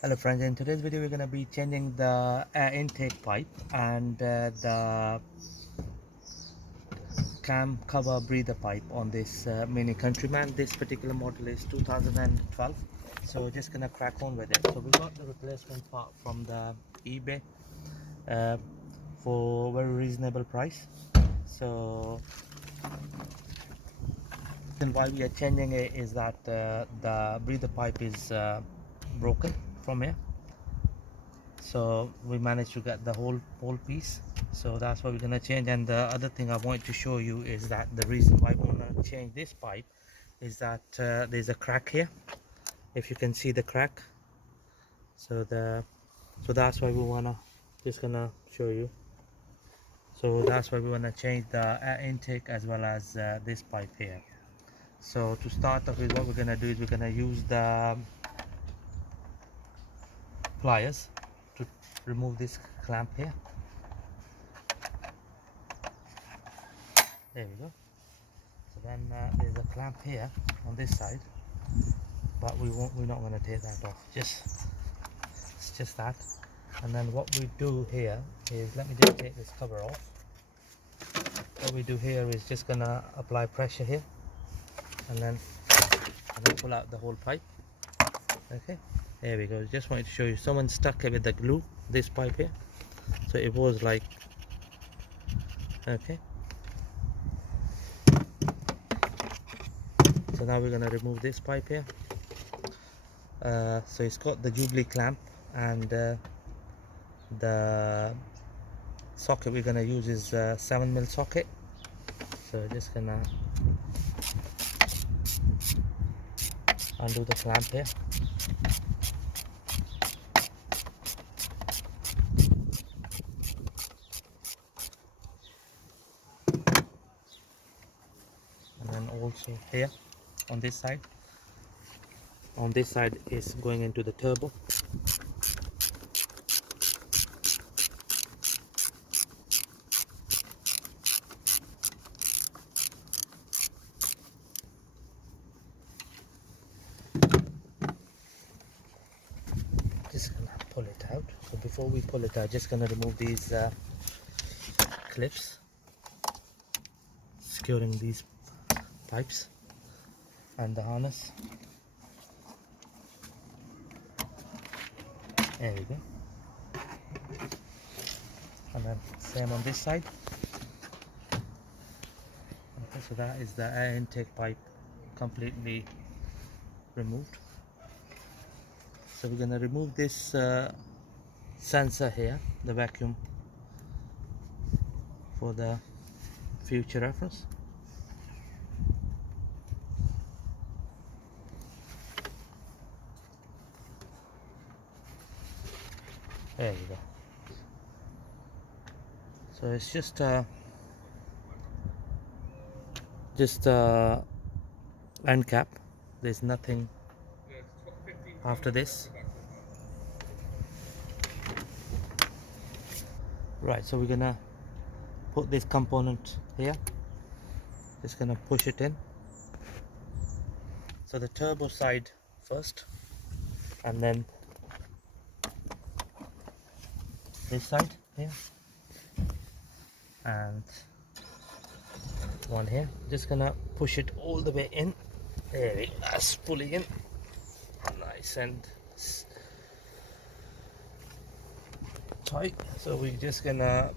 Hello friends, in today's video we're going to be changing the air intake pipe and the cam cover breather pipe on this Mini Countryman. This particular model is 2012, so just going to crack on with it. So we got the replacement part from the eBay uh, for very reasonable price. So then why we are changing it is that the breather pipe is broken from here. So we managed to get the whole piece, so that's what we're going to change. And the other thing I want to show you is that the reason why we want to change this pipe is that there's a crack here, if you can see the crack. So that's why we want to just gonna show you. So that's why we want to change the air intake as well as this pipe here. So to start off with, what we're going to do is we're going to use the pliers to remove this clamp here. There we go. So then there's a clamp here on this side, but we're not going to take that off. It's just that. And then what we do here is, let me just take this cover off. What we do here is just going to apply pressure here, and then pull out the whole pipe. Okay, there we go. Just wanted to show you. Someone stuck it with the glue, this pipe here, so it was like, okay. So now we're going to remove this pipe here. So it's got the Jubilee clamp, and the socket we're going to use is 7mm socket. So just gonna undo the clamp here. And then also here on this side is going into the turbo. Just gonna pull it out. So before we pull it out, just gonna remove these clips securing these pipes and the harness. There we go. And then same on this side. Okay, so that is the air intake pipe completely removed. So we're going to remove this sensor here, the vacuum, for the future reference. There you go. So it's just end cap. There's nothing after this. Right, so we're gonna put this component here. Just gonna push it in. So the turbo side first, and then this side here, and one here. Just gonna push it all the way in. There we go. That's fully in. Nice and tight. So we're just gonna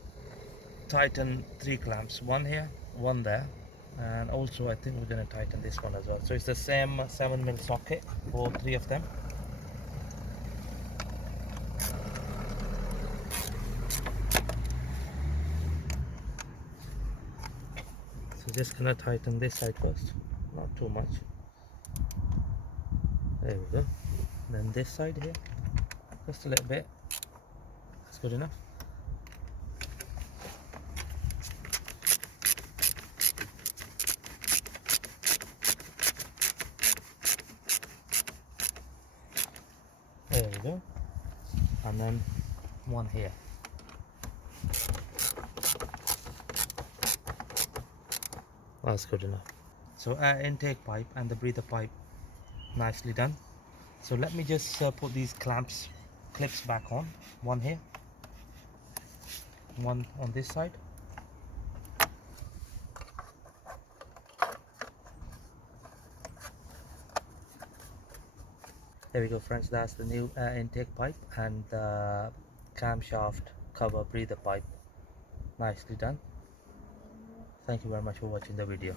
tighten 3 clamps, one here, one there, and also I think we're gonna tighten this one as well. So it's the same 7mm socket for 3 of them. So just gonna tighten this side first, not too much. There we go. Then this side here, just a little bit. That's good enough. There we go. And then one here. That's good enough. So air intake pipe and the breather pipe nicely done. So let me just put these clips back on. One here, one on this side. There we go, friends. That's the new intake pipe and the camshaft cover breather pipe. Nicely done. Thank you very much for watching the video.